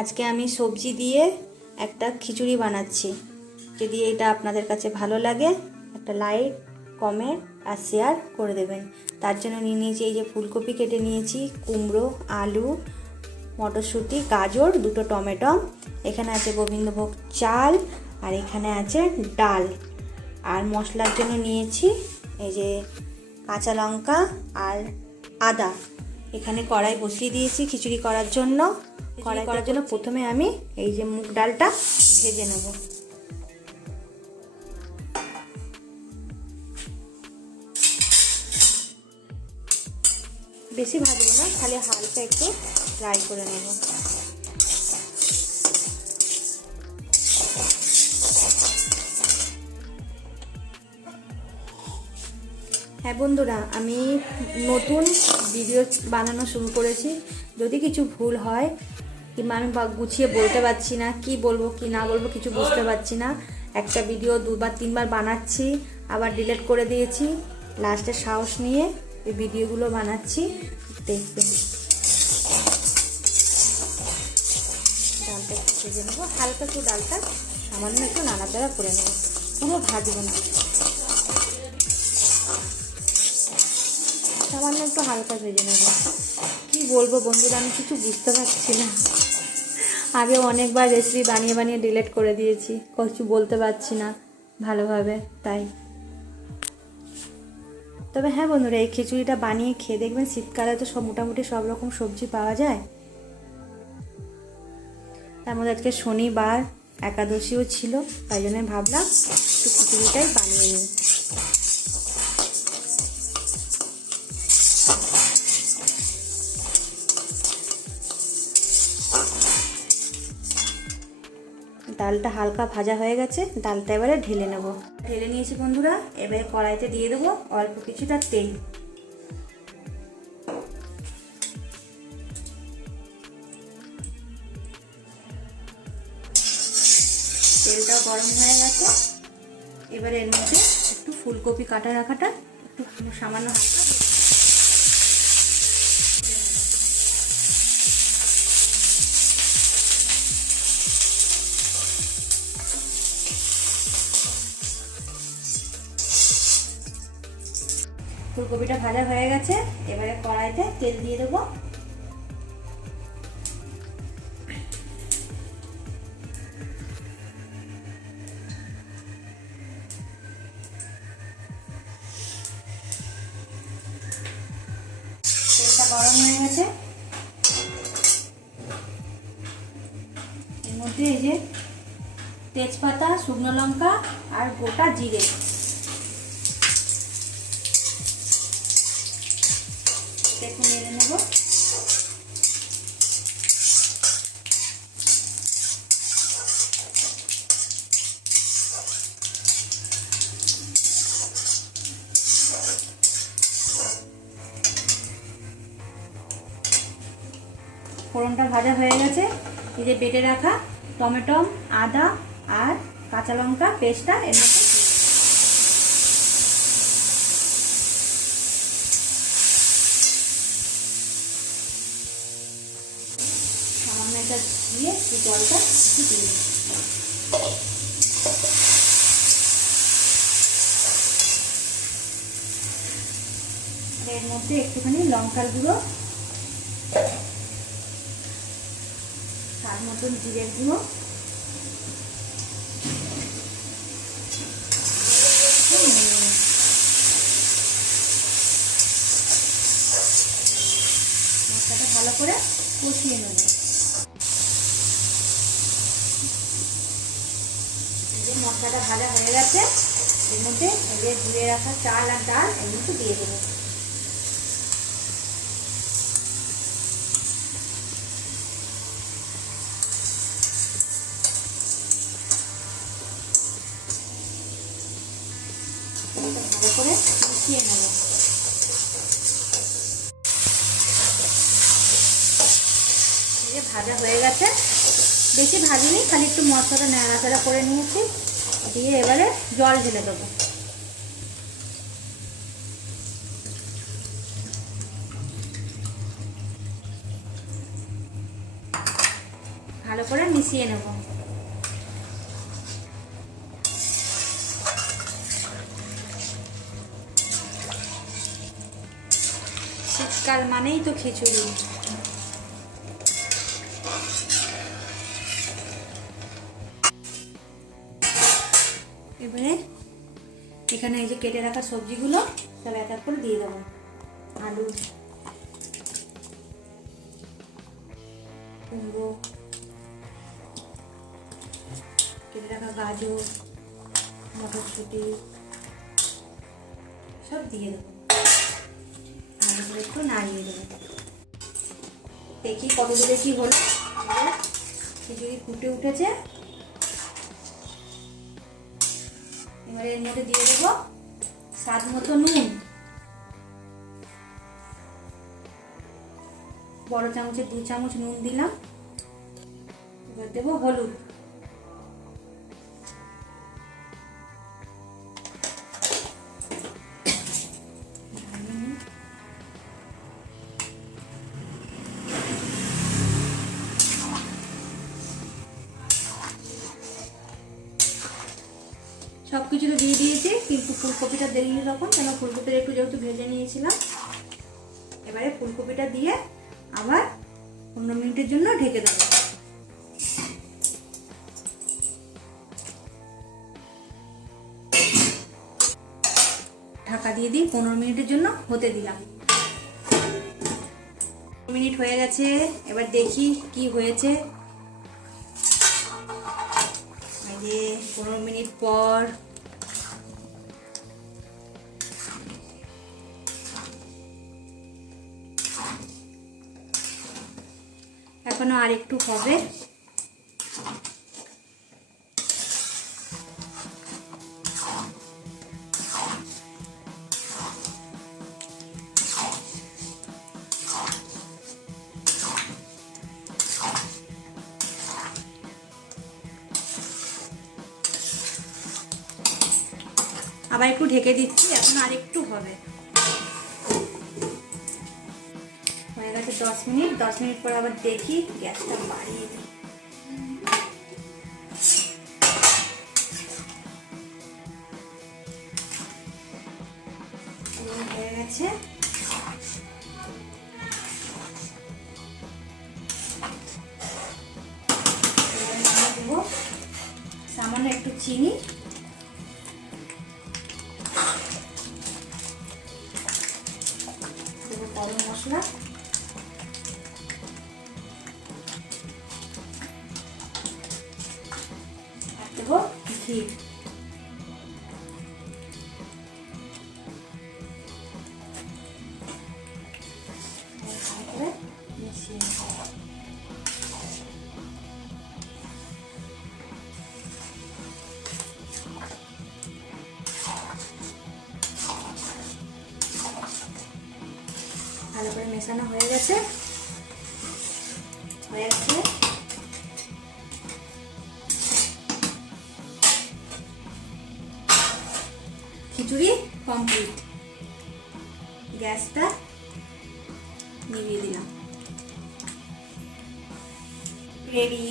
আজকে আমি সবজি দিয়ে একটা খিচুড়ি বানাচ্ছি। যদি এটা আপনাদের কাছে ভালো লাগে একটা লাইক, কমেন্ট আর শেয়ার করে দেবেন। তার জন্য নিয়ে নিয়েছি এই যে ফুলকপি কেটে নিয়েছি, কুমড়ো, আলু, মটরশুঁটি, গাজর, দুটো টমেটো, এখানে আছে গোবিন্দভোগ চাল, আর এখানে আছে ডাল। আর মশলার জন্য নিয়েছি এই যে কাঁচা লঙ্কা আর আদা। এখানে কড়াই বসিয়ে দিয়েছি খিচুড়ি করার জন্য। কড়াই করার জন্য প্রথমে আমি এই যে মুগ ডালটা ভেজে নেব। বেশি ভাজবো না, খালি হালকা একটু ফ্রাই করে নেব। হ্যাঁ বন্ধুরা, আমি নতুন ভিডিও বানানো শুরু করেছি। যদি কিছু ভুল হয় কিংবা আমি গুছিয়ে বলতে পারছি না, কি বলবো কি না বলবো কিছু বুঝতে পারছি না, একটা ভিডিও দুবার তিনবার বানাচ্ছি, আবার ডিলিট করে দিয়েছি, লাস্টে সাহস নিয়ে এই ভিডিওগুলো বানাচ্ছি, দেখবেন। ডালটা একটু ভেজে নেবো, হালকা একটু ডালটা সামান্য একটু নাড়াচাড়া করে নেবো, পুরো ভাজবো না, সামান্য একটু হালকা ভেজে নেবো। কি বলবো বন্ধুরা, আমি কিছু বুঝতে পারছি না। আগে অনেকবার রেসিপি বানিয়ে বানিয়ে ডিলিট করে দিয়েছি, কিছু বলতে পারছি না ভালোভাবে, তাই। তবে হ্যাঁ বন্ধুরা, এই খিচুড়িটা বানিয়ে খেয়ে দেখবেন। শীতকালে তো সব মোটামুটি সব রকম সবজি পাওয়া যায়। তার মধ্যে আজকে শনিবার, একাদশীও ছিল, তাই জন্য ভাবলাম একটু খিচুড়িটাই বানিয়ে নিই। ডালটা হালকা ভাজা হয়ে গেছে, ডালটা এবারে ঢেলে নেব। ঢেলে নিয়েছি বন্ধুরা, এবারে কড়াইতে দিয়ে দেবো অল্প কিছুটা তেল। তেলটাও গরম হয়ে গেছে, এবারে এর মধ্যে একটু ফুলকপি কাটা রাখাটা একটু সামান্য হালকা ফুলকপিটা ভাজা হয়ে গেছে, এবারে কড়াইতে তেল দিয়ে দেবো। তেলটা গরম হয়ে গেছে, এর মধ্যে এই যে তেজপাতা, শুকনো লঙ্কা আর গোটা জিরে, একটু নেড়ে নেব। ফোড়নটা ভাজা হয়ে গেছে, এই যে বেটে রাখা টমেটো, আদা আর কাঁচা লঙ্কা পেস্টটা এর মধ্যে সামান্য এটা দিয়ে জলটা দিয়ে এর মধ্যে একটুখানি লঙ্কার গুঁড়ো, তার মতন জিরের গুঁড়ো, মশলাটা ভালো করে কষিয়ে নেব। মশলাটা ভাজা হয়ে গেছে, এর মধ্যে ধুয়ে রাখা চাল আর ডাল এর মধ্যে দিয়ে দেবো। ভালো করে মিশিয়ে নেব। ভাজা হয়ে গেছে, বেশি ভাজিনি, খালি একটু মশলাটা নাড়াচাড়া করে নিয়েছি, দিয়ে এবারে জল ঢেলে দেবো। ভালো করে মিশিয়ে নেব। শীতকাল মানেই তো খিচুড়ি। এবারে এখানে এই যে কেটে রাখা সবজিগুলো সব এক এক করে দিয়ে দেবো। আলু, কুমড়ো, কেটে রাখা গাজর, মটরশুঁটি সব দিয়ে দেবো। ভালো করে একটু নাড়িয়ে দেবো। দেখি কত দূরে কি হলো। খিচুড়ি ফুটে উঠেছে। এবারে এর মধ্যে দিয়ে দেবো স্বাদ মতো নুন। বড় চামচে 2 চামচ নুন দিলাম। এবার দেবো হলুদ। সব কিছু তো দিয়ে দিয়েছি, কিন্তু ফুলকপিটা দিইনি তখন, কেন ফুলকপিটা একটু যেহেতু ভেজে নিয়েছিলাম। এবারে ফুলকপিটা দিয়ে আবার 15 মিনিটের জন্য ঢেকে দেবো। ঢাকা দিয়ে দিই, 15 মিনিটের জন্য হতে দিলাম। 15 মিনিট হয়ে গেছে। এবার দেখি কি হয়েছে। এই যে 15 মিনিট পর এখনো আর একটু হবে। আবার একটু ঢেকে দিচ্ছি, এখন আর একটু হবে। হয়ে গেছে 10 মিনিট। 10 মিনিট পর আবার দেখি, গ্যাসটা বাড়িয়ে দিই। হয়ে গেছে। দেবো সামান্য একটু চিনি, দেবো গরম মশলা, আর দেবো ঘি। মিশিয়ে ভালো করে মেশানো হয়ে গেছে। খিচুড়ি কমপ্লিট। গ্যাসটা নিভিয়ে দিলাম। রেডি।